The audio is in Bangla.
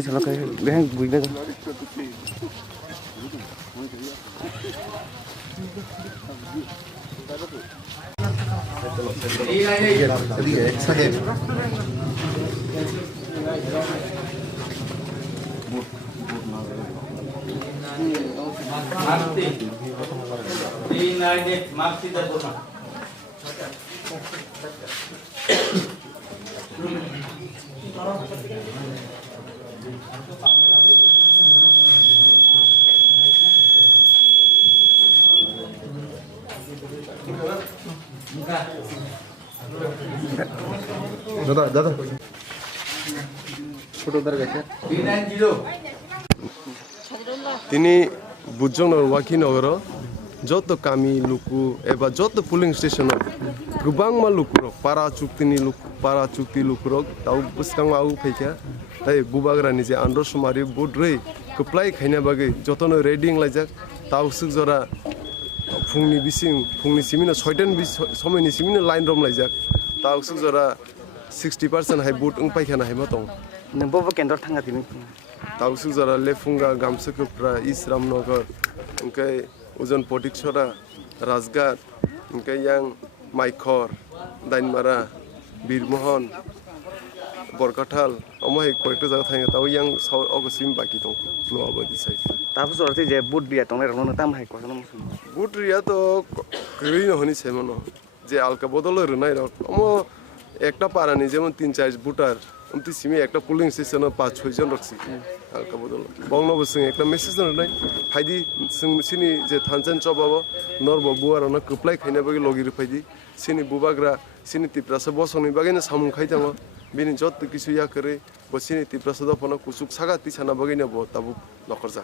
Chalo kayak behan gue bego. दादा फोटो उधर गए তিনি বুজংনগর ওয়াকিনগর যত কামি লুকু এবা যত পুলিং স্টেশন গোবাং मा লুকুর পারা চুক্তি লুকুর তাও বুসকাং আউ ফেকা তাই বুবাগ্রানি যে আন্ডর সুমারি বুড্রই কপ্লাই খাইনা বাগে যতন রেডিং লাইজাক তাও সুক জরা फुंनि सिमिनो 6 समयनि सिमिनो लाइन रम लाइजाक ताव सुक जरा 60% हाय बुट पाइखाना हाय मतों नंबो केंद्र थांगा दिनै ताव सुक जरा लेफुंगा गामसकफ्रा इस्रामनगर ओंकाय उजन पटिकसरा राजघाट ओंकाय यां माइखर दाइनमारा बीरमोहन बरकाठाल अमहाय कयटा जागा थाङो ताव यां अगसिम बाकी दं फ्लोआबो दिसाय ताबो जरते जे बुट बिया तंनाय रनो ताम हाय कोन बुट रिया तो करिनो हनि सेमनो जे आलका बदल रनाय रक अमो एकटा पारानि जेमन 3-4 बुटार उमति सिमी एकटा पुलिंग स्टेशन 5-6 जन रक्सि आलका बदल बंगनबो जों एकटा मेसेज रनाय फाइदि जों सिनि जे थानचन चबाबो नरब बुआरना कप्लाय खायना बागे लगिर फाइदि सिनि बुबाग्रा सिनि तिप्रासा बसंनि बागैनो सामुं खायदाङो बिनि जत किसु या करे बसिनि तिप्रासा दफना कुसुक सागा तिसाना बागैनो ब ताबु नखरजा